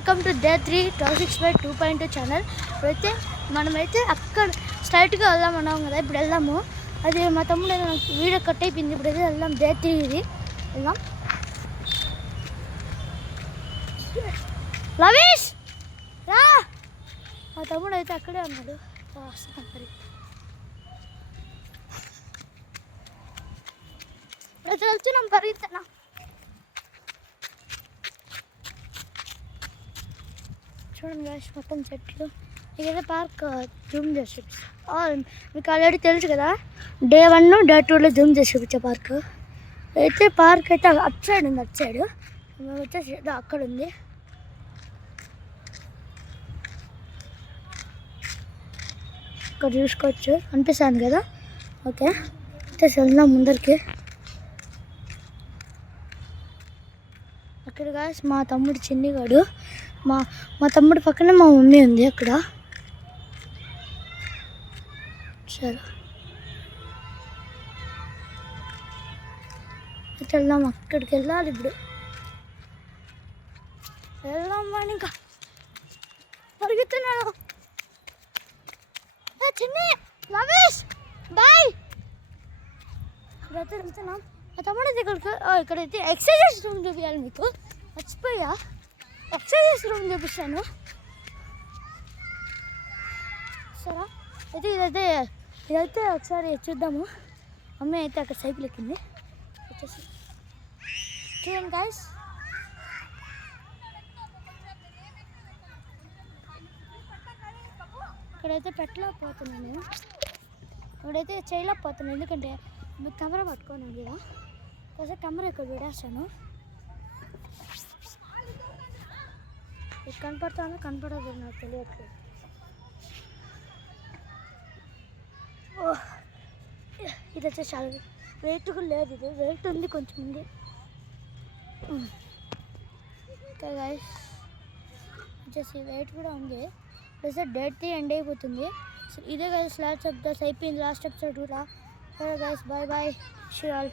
Welcome to day 3 2.2 channel. ఇప్పుడైతే మనమైతే అక్కడ స్ట్రైట్గా వెళ్దాం అన్నాం కదా, ఇప్పుడు వెళ్దాము. అది మా తమ్ముడు వీడియో కట్ అయిపోయింది, ఇప్పుడైతే వెళ్దాం. డే 3 ఇది వెళ్దాం. లవేష్ రా, మా తమ్ముడు అయితే అక్కడే ఉన్నాడు. మరి ఇప్పుడు వెళ్తున్నాం, పరిగెత్తున్నా. చూడండి గాయస్, మొత్తం చెట్లు. ఇదైతే పార్క్ జూమ్ చేసి చూపిస్తాను. మీకు ఆల్రెడీ తెలుసు కదా, డే 1 డే 2లో జూమ్ చేసి చూపించే పార్క్. అయితే పార్క్ అయితే అటు సైడ్ ఉంది, అటు సైడ్ మేము వచ్చేసి అక్కడ ఉంది. ఇక్కడ చూసుకోవచ్చు, అనిపిస్తుంది కదా. ఓకే, వచ్చేసి వెళ్దాం ముందరికి. అక్కడ గాయస్ మా తమ్ముడు చిన్నిగాడు, మా తమ్ముడు పక్కన మా మమ్మీ ఉంది అక్కడ. సరే వెళ్దాం, అక్కడికి వెళ్ళాలి ఇప్పుడు. వెళ్దాం వాడిని, ఇంకా పరిగెత్తున్నాడు. చిన్ని, లవేష్ బాయ్. ఇక్కడైతే వెళ్తున్నాం. మా తమ్ముడు దగ్గరికి. ఇక్కడైతే ఎక్సర్సైజ్ రూమ్ చూపించాలి మీకు, మర్చిపోయా. ఎక్సర్సైజ్ రూమ్ చూపిస్తాను సరే. అయితే ఇదైతే ఒకసారి చూద్దాము. అమ్మాయి అయితే అక్కడ సైకిల్ ఎక్కింది, వచ్చేసి చూడండి గాయస్. ఇక్కడైతే పెట్టలేకపోతున్నాను నేను, ఇక్కడైతే చేయలేకపోతున్నాను, ఎందుకంటే మీకు కెమెరా పట్టుకోను కదా. ఒకసారి కెమెరా ఇక్కడ విడేస్తాను. ఇది కనపడుతుందో కనపడదు నాకు తెలియట్లేదు. ఇది వచ్చేసి చాలా వెయిట్ కూడా లేదు, ఇది వెయిట్ ఉంది కొంచెం ఉంది. ఓకే గైస్, వచ్చేసి వెయిట్ కూడా ఉంది. ప్లస్ డేట్ ఎండ్ అయిపోతుంది. సో ఇదే గైస్ లాస్ట్ ఎపిసోడ్ అయిపోయింది. లాస్ట్ ఎపిసోడ్ కూడా. Guys bye bye, sure.